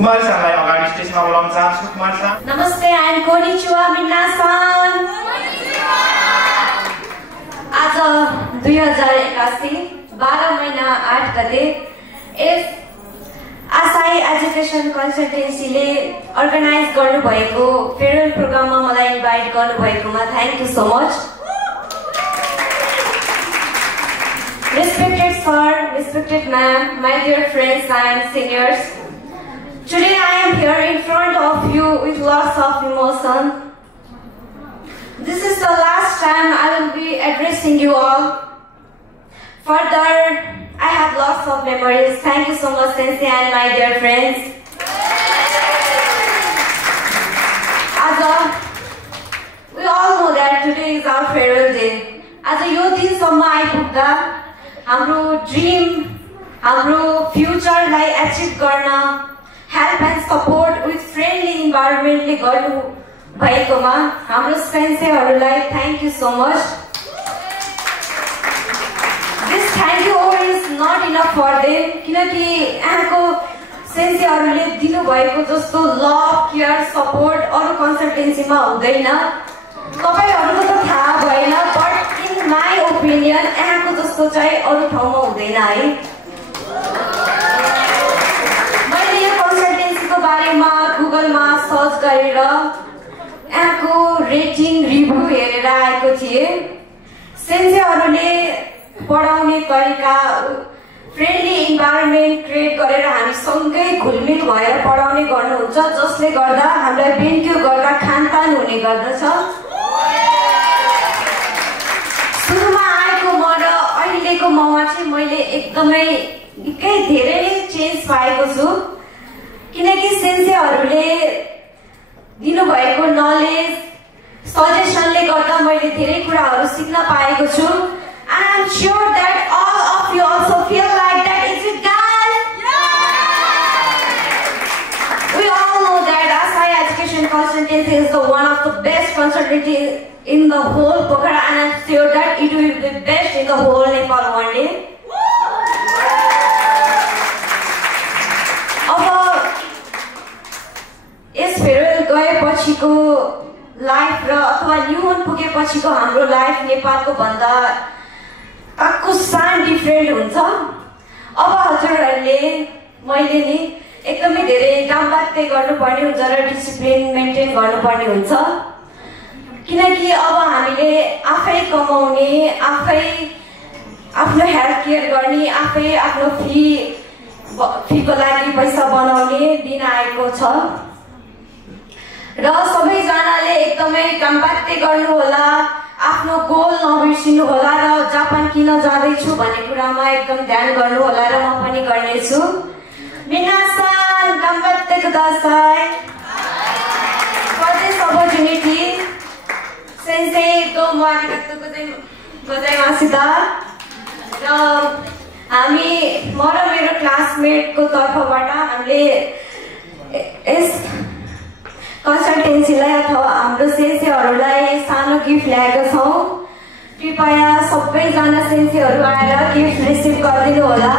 कुमार सांलाई अगाडि स्टेजमा बोलाउन चाहन्छु। कुमार सान। नमस्ते एन्ड कोनिचिवा मिनासान। आज 2081 12 महिना 8 गते एस आसाई एजुकेशन कन्सल्टेन्सीले अर्गनाइज गर्नुभएको फेयरवेल प्रोग्राममा मलाई इन्भाइट गर्नुभएकोमा thank you so much. Respected sir, respected ma'am, my dear friends and seniors, today I am here in front of you with lots of emotion. This is the last time I will be addressing you all. Further, I have lots of memories. Thank you so much, Sensei and my dear friends. We all know that today is our farewell day. As यो दिनसम्म आइपुग्दा हाम्रो dream, हाम्रो फ्युचरलाई achieve गर्न help and support with friendly इन्भाइरोमेन्टले गर्नु भएकोमा हाम्रो सेन्सेहरूलाई thank you so much. This thank you is not enough for them, किनकि यहाँको सेन्सेहरूले दिनुभएको जस्तो लभ केयर सपोर्ट अरू कन्सल्टेन्सीमा हुँदैन। तपाईहरुको त थाहा भएन, बट इन माई ओपिनियन यहाँको जस्तो चाहिँ अरू ठाउँमा हुँदैन है। मैले यो कन्सल्टेन्सीको बारेमा गुगलमा सर्च गरेर यहाँको रेटिङ रिभ्यू हेरेर आएको थिएँ। सेन्सेहरूले पढाउने तरिका, फ्रेन्डली इन्भाइरोमेन्ट क्रिएट गरेर हामी सँगै घुलमिल भएर पढाउने गर्नुहुन्छ, जसले गर्दा हामीलाई बेन्क्यो गर्दा खानपान हुने गर्दछ। सुरुमा आएको म र अहिलेको ममा चाहिँ मैले एकदमै निकै धेरै नै चेन्ज पाएको छु, किनकि सेन्सेहरूले दिनुभएको नलेज सजेसनले गर्दा मैले धेरै कुराहरू सिक्न पाएको छु। And I'm sure that all of you also feel like that, is it guys? Yeah! We all know that Asai Education Consultancy is the one of the best consultancy in the whole Pokhara, and I'm sure that it will be the best in the whole Nepal one day. अब यस farewell गएपछिको life र अथवा न्युन पुगेपछिको हाम्रो life नेपालको भन्दा पाक्को सान different हुन्छ। अब हजुरहरूले मैले नि एकदमै धेरै कामबाट्य गर्नुपर्ने हुन्छ र डिसिप्लिन मेन्टेन गर्नुपर्ने हुन्छ, किनकि अब हामीले आफै कमाउने, आफै आफ्नो हेल्थ केयर गर्ने, आफै आफ्नो फीको लागि पैसा बनाउने दिन आएको छ र सबैजनाले एकदमै कामबाट्य गर्नु होला, आफ्नो गोल नबिर्सिनु होला र जापान किन जाँदैछु भन्ने कुरामा एकदम ध्यान गर्नु होला र म पनि गर्नेछु। मिनासान कामबाट्य कुदासाई। For this opportunity, Sensei domo arigatou gozaimashita। र हामी म र मेरो क्लासमेटको तर्फबाट हामीले यस कन्सल्टेन्सीलाई अथवा हाम्रो सेन्सेहरूलाई सानो गिफ्ट ल्याएका छौँ। कृपया सबैजना सेन्सेहरू आएर गिफ्ट रिसिभ गरिदिनु होला।